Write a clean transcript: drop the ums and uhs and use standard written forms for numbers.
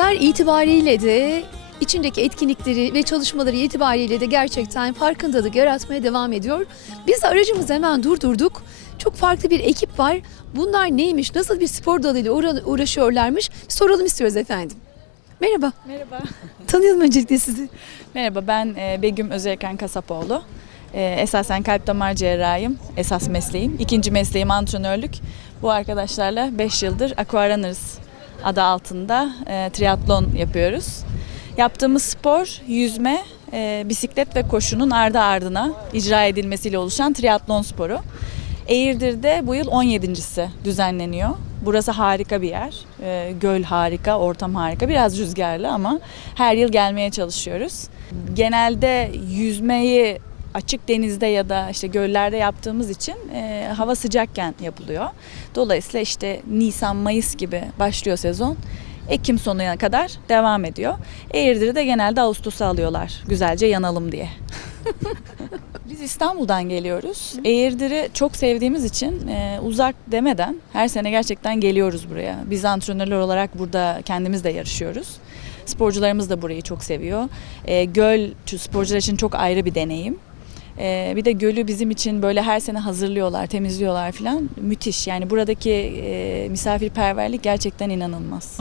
yer itibariyle de içindeki etkinlikleri ve çalışmaları itibariyle de gerçekten farkındalık yaratmaya devam ediyor. Biz de aracımızı hemen durdurduk. Çok farklı bir ekip var. Bunlar neymiş, nasıl bir spor dalıyla uğraşıyorlarmış soralım istiyoruz efendim. Merhaba, Merhaba. tanıyalım öncelikle sizi. Merhaba, ben Begüm Özerken Kasapoğlu. Esasen kalp damar cerrahıyım, esas mesleğim. İkinci mesleğim antrenörlük. Bu arkadaşlarla 5 yıldır Aquarunners adı altında triatlon yapıyoruz. Yaptığımız spor yüzme, bisiklet ve koşunun ardı ardına icra edilmesiyle oluşan triatlon sporu. Eğirdir'de bu yıl 17.si düzenleniyor. Burası harika bir yer. Göl harika, ortam harika. Biraz rüzgarlı ama her yıl gelmeye çalışıyoruz. Genelde yüzmeyi açık denizde ya da işte göllerde yaptığımız için hava sıcakken yapılıyor. Dolayısıyla işte Nisan-Mayıs gibi başlıyor sezon. Ekim sonuna kadar devam ediyor. Eğirdir'i de genelde Ağustos'a alıyorlar güzelce yanalım diye. Biz İstanbul'dan geliyoruz. Eğirdir'i çok sevdiğimiz için uzak demeden her sene gerçekten geliyoruz buraya. Biz antrenörler olarak burada kendimiz de yarışıyoruz. Sporcularımız da burayı çok seviyor. Göl sporcular için çok ayrı bir deneyim. Bir de gölü bizim için böyle her sene hazırlıyorlar, temizliyorlar falan. Müthiş. Yani buradaki misafirperverlik gerçekten inanılmaz.